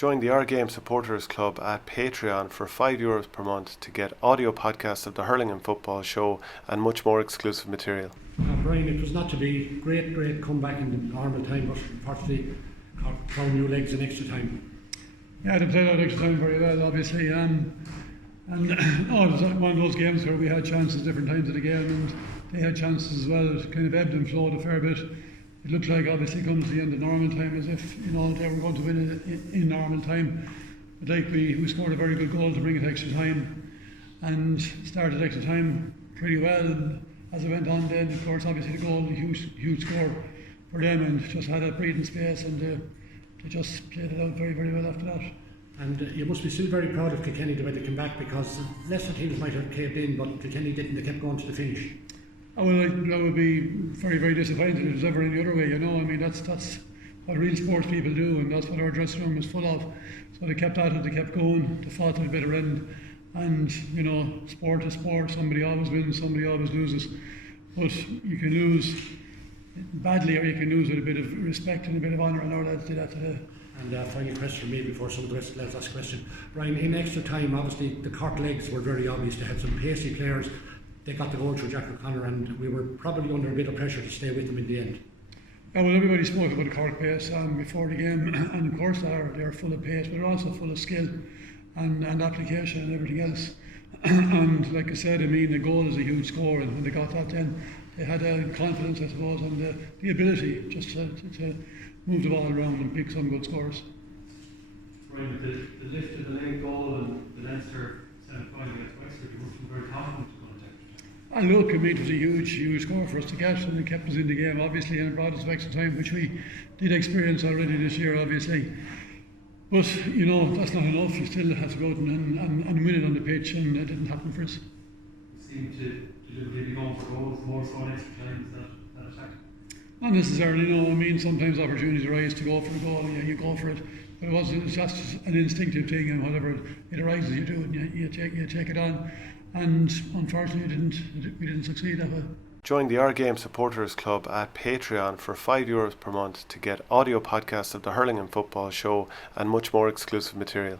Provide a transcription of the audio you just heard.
Join the Our Game Supporters Club at Patreon for €5 per month to get audio podcasts of the Hurling and Football show and much more exclusive material. Brian, it was not to be great comeback in the normal time, but unfortunately Cork found new legs in extra time. Yeah, they played out extra time very well, obviously, and it was one of those games where we had chances different times of the game, and they had chances as well. It kind of ebbed and flowed a fair bit. It looked like obviously come to the end of normal time as if they were going to win it in normal time. But like we scored a very good goal to bring it extra time, and started extra time pretty well. And as it went on, then of course obviously the goal, a huge score for them, and just had a breathing space, and they just played it out very, very well after that. And you must be still very proud of Kilkenny the way they came back, because lesser teams might have caved in, but Kilkenny didn't. They kept going to the finish. Oh, well, I would be very, very disappointed if it was ever any other way. I mean, that's what real sports people do, and that's what our dressing room is full of. So they kept at it, they kept going, they fought to the bitter end. And sport is sport. Somebody always wins, somebody always loses. But you can lose badly, or you can lose with a bit of respect and a bit of honour, and our lads did that today. And final question from me before some of the rest of the lads ask a question. Brian, in extra time, obviously the Cork legs were very obvious. They had some pacey players. They got the goal through Jack O'Connor, and we were probably under a bit of pressure to stay with them in the end. Yeah, well, everybody spoke about the Cork pace before the game, and of course they're full of pace, but they're also full of skill and application and everything else. And like I said, I mean, the goal is a huge score, and when they got that, then they had confidence, I suppose, and the ability just to move the ball around and pick some good scores. Right, with the lift of the late goal and the Leinster semi-final against Wexford, you must be very confident to go into extra time. And look, I mean, it was a huge score for us to get, and it kept us in the game, obviously, and it brought us to extra time, which we did experience already this year, obviously. But, that's not enough. You still have to go out and win it on the pitch, and it didn't happen for us. You seem to deliberately be going for goals, more so in extra time. Is that attack? Not necessarily, no. I mean, sometimes opportunities arise to go for the goal, and you go for it. But it's just an instinctive thing, and whatever it arises, you do it, and you take it on. And unfortunately, we didn't succeed that way. Join the Our Game Supporters Club at Patreon for €5 per month to get audio podcasts of the Hurling and Football show and much more exclusive material.